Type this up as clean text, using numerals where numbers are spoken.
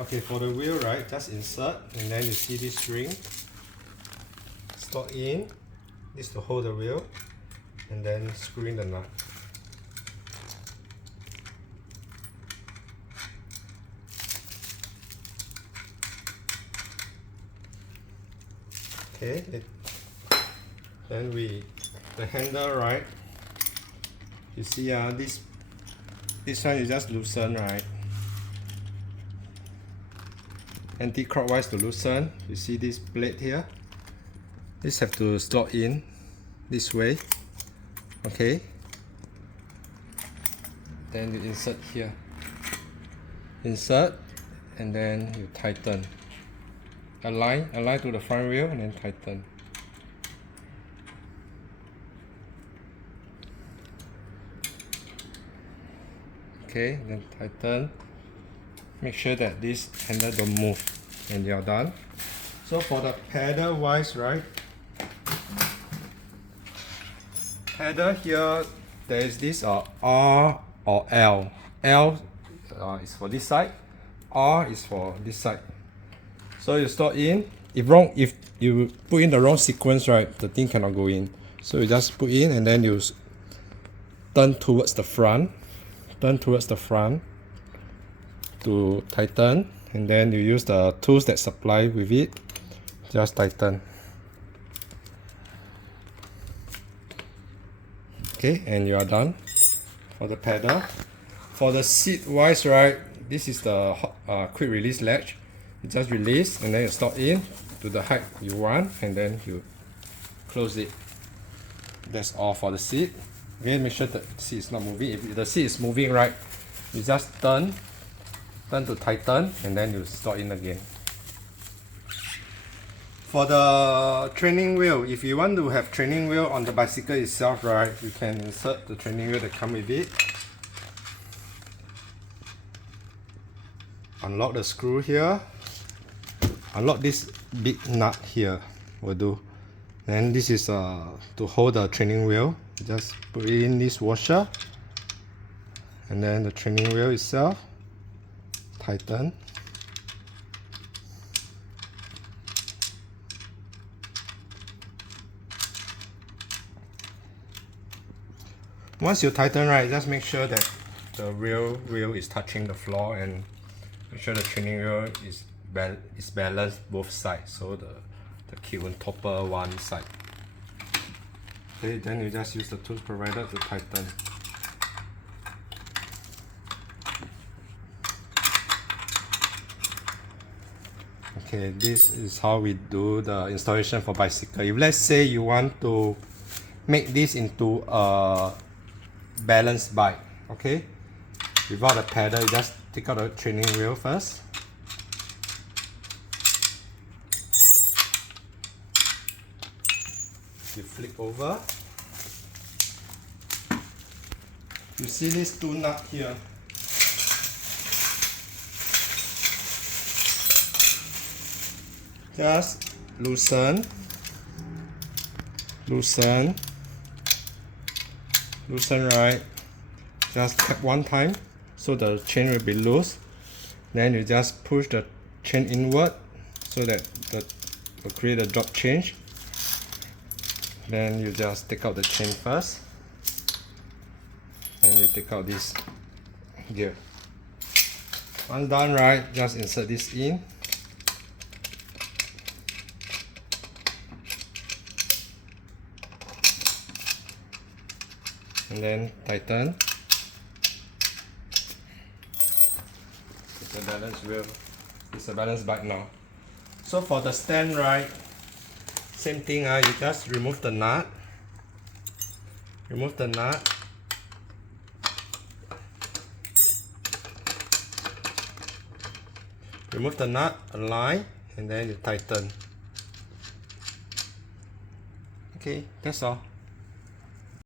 Okay, for the wheel, right, just insert, and then you see this string, slot in, this to hold the wheel, and then screw in the nut. Okay, then the handle, right, you see this one you just loosen, right, anti-clockwise to loosen. You see this blade here, this have to slot in this way. Okay, then you insert here, insert, and then you tighten, align to the front wheel, and then tighten. Okay, then tighten, make sure that this handle don't move, and you're done. So for the pedal wise, right, pedal here, there is this R or L. L is for this side, R is for this side. So you slot in. If you put in the wrong sequence, right, the thing cannot go in. So you just put in, and then you turn towards the front. Turn towards the front to tighten, and then you use the tools that supply with it. Just tighten. Okay, and you are done for the pedal. For the seat wise, right, this is the quick release latch. You just release, and then you slot in to the height you want, and then you close it. That's all for the seat. Again, make sure the seat is not moving. If the seat is moving, right, you just turn to tighten, and then you slot in again. For the training wheel, if you want to have training wheel on the bicycle itself, right, you can insert the training wheel that comes with it. Unlock the screw here. Unlock this big nut here will do. Then this is to hold the training wheel. Just put in this washer, and then the training wheel itself, tighten. Once you tighten, right, just make sure that the rear wheel is touching the floor, and make sure the training wheel is balanced both sides, so the kit won't topple one side. Okay, then you just use the tools provided to tighten. Okay, this is how we do the installation for bicycle. If let's say you want to make this into a balanced bike, okay, without the pedal, you just take out the training wheel first. You flip over. You see these two nuts here. Just loosen, right. Just tap one time so the chain will be loose. Then you just push the chain inward so that will create a drop change. Then you just take out the chain first, and you take out this gear. Once done, right, just insert this in. And then tighten. It's a balanced wheel. It's a balanced bike now. So for the stand, right, same thing, you just remove the nut. Remove the nut. Remove the nut, align, and then you tighten. Okay, that's all.